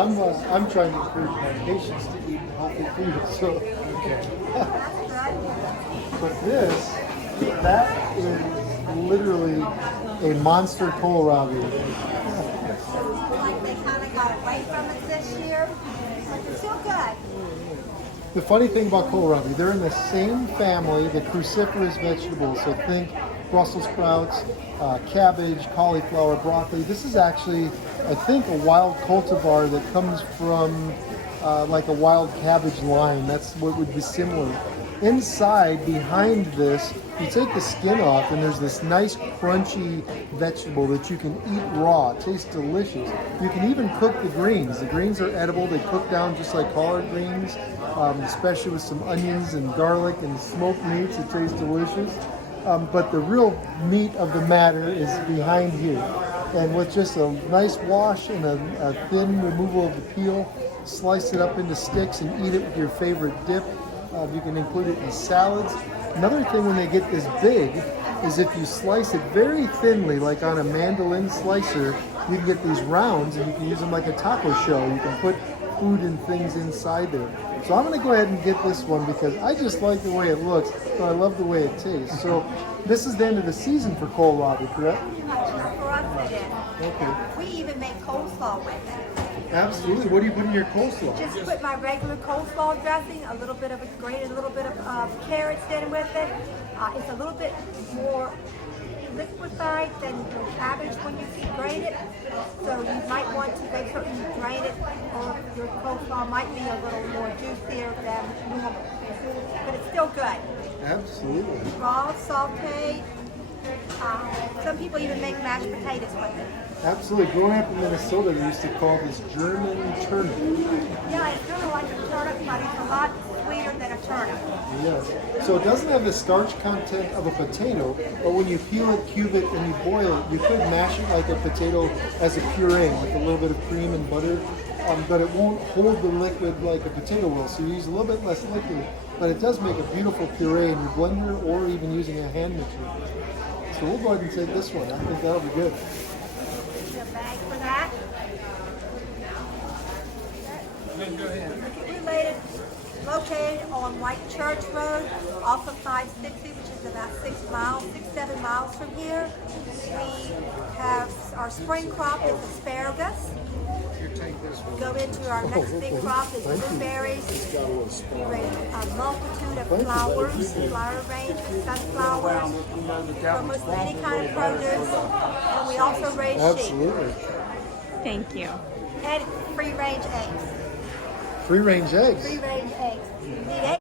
I'm trying to encourage my patients to eat healthy food. So, Okay. but that is literally a monster kohlrabi. Like they kind of got away from it this year, but they're still good. The funny thing about kohlrabi, they're in the same family, the cruciferous vegetables. So think Brussels sprouts, cabbage, cauliflower, broccoli. This is actually, I think, a wild cultivar that comes from like a wild cabbage line. That's what would be similar. Inside, behind this, you take the skin off and there's this nice crunchy vegetable that you can eat raw. It tastes delicious. You can even cook the greens. The greens are edible. They cook down just like collard greens, especially with some onions and garlic and smoked meats. It tastes delicious. But the real meat of the matter is behind here. And with just a nice wash and a thin removal of the peel, slice it up into sticks and eat it with your favorite dip. You can include it in salads. Another thing when they get this big is if you slice it very thinly, like on a mandolin slicer, you can get these rounds and you can use them like a taco shell. You can put food and things inside there. So I'm going to go ahead and get this one because I just like the way it looks, but I love the way it tastes. So this is the end of the season for kohlrabi, correct? For us it is. Okay. We even make coleslaw with it. Absolutely. What do you put in your coleslaw? Just put my regular coleslaw dressing, a little bit of grated, a little bit of carrots in with it. It's a little bit more liquefied than your cabbage when you grate it. So you might want to make sure you drain it, or your coleslaw might be a little more juicier than normal. But it's still good. Absolutely. Raw, sauteed. Some people even make mashed potatoes with it. Absolutely. Growing up in Minnesota, they used to call this German turnip. Yeah, it's kind of like a turnip, but it's a lot sweeter than a turnip. Yes. So it doesn't have the starch content of a potato, but when you peel it, cube it, and you boil it, you could mash it like a potato as a puree, with a little bit of cream and butter, but it won't hold the liquid like a potato will, so you use a little bit less liquid, but it does make a beautiful puree in your blender or even using a hand mixer. So we'll go ahead and take this one. I think that'll be good. The bag for that. Go ahead. Located on White Church Road off of 560, which is about 7 miles from here. We have our spring crop is asparagus. You take this one. Go into our next big crop is blueberries. We raise a multitude of flowers, flower range, sunflowers, almost any kind of produce. And we also raise sheep. Absolutely. Thank you. And free range eggs. Free range eggs. Free range eggs.